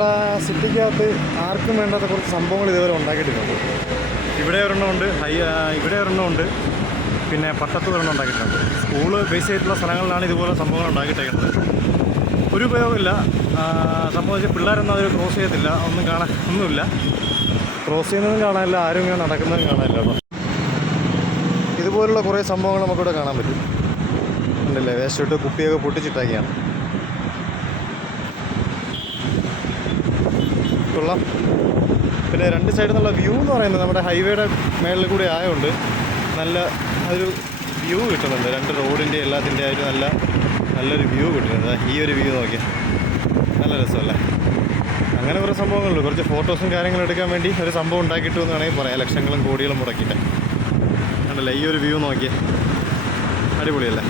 നമ്മുടെ സിറ്റിക്കകത്ത് ആർക്കും വേണ്ടാത്ത കുറച്ച് സംഭവങ്ങൾ ഇതുവരെ ഉണ്ടാക്കിയിട്ടുണ്ട്. ഇവിടെ ഒരെണ്ണമുണ്ട്, ഇവിടെ ഒരെണ്ണമുണ്ട്, പിന്നെ പട്ടത്ത് ഒരെണ്ണം ഉണ്ടാക്കിയിട്ടുണ്ട്. സ്കൂള് ബേസ് ചെയ്തിട്ടുള്ള സ്ഥലങ്ങളിലാണ് ഇതുപോലെ സംഭവങ്ങൾ ഉണ്ടാക്കിയിട്ടേക്കുന്നത്. ഒരു ഉപയോഗമില്ല. സംഭവിച്ച് പിള്ളേരൊന്നും അവർ ക്രോസ് ചെയ്യത്തില്ല, ഒന്നും കാണാൻ ഒന്നുമില്ല. ക്രോസ് ചെയ്യുന്നതും കാണാനില്ല, ആരും ഇങ്ങനെ നടക്കുന്നതും കാണാനില്ല കേട്ടോ. ഇതുപോലുള്ള കുറേ സംഭവങ്ങൾ നമുക്കിവിടെ കാണാൻ പറ്റും. ഉണ്ടല്ലേ, വേസ്റ്റ് ഇട്ട് കുപ്പിയൊക്കെ പൊട്ടിച്ചിട്ടാക്കിയാണ്. കൊള്ളാം. പിന്നെ രണ്ട് സൈഡിൽ നിന്നുള്ള വ്യൂ എന്ന് പറയുന്നത് നമ്മുടെ ഹൈവേയുടെ മേളിൽ കൂടി ആയതുകൊണ്ട് നല്ല ഒരു വ്യൂ കിട്ടുന്നുണ്ട്. രണ്ട് റോഡിൻ്റെ എല്ലാത്തിൻ്റെ ആയിട്ട് നല്ലൊരു വ്യൂ കിട്ടുന്നുണ്ട്. ഈ ഒരു വ്യൂ നോക്കിയാൽ നല്ല രസമല്ലേ. അങ്ങനെ കുറേ സംഭവങ്ങളുണ്ട്. കുറച്ച് ഫോട്ടോസും കാര്യങ്ങളും എടുക്കാൻ വേണ്ടി ഒരു സംഭവം ഉണ്ടാക്കിയിട്ടു എന്ന് വേണമെങ്കിൽ പറയാം. ലക്ഷങ്ങളും കോടികളും മുടക്കിയിട്ട് കണ്ടല്ലേ. ഈ ഒരു വ്യൂ നോക്കിയേ, അടിപൊളിയല്ലേ.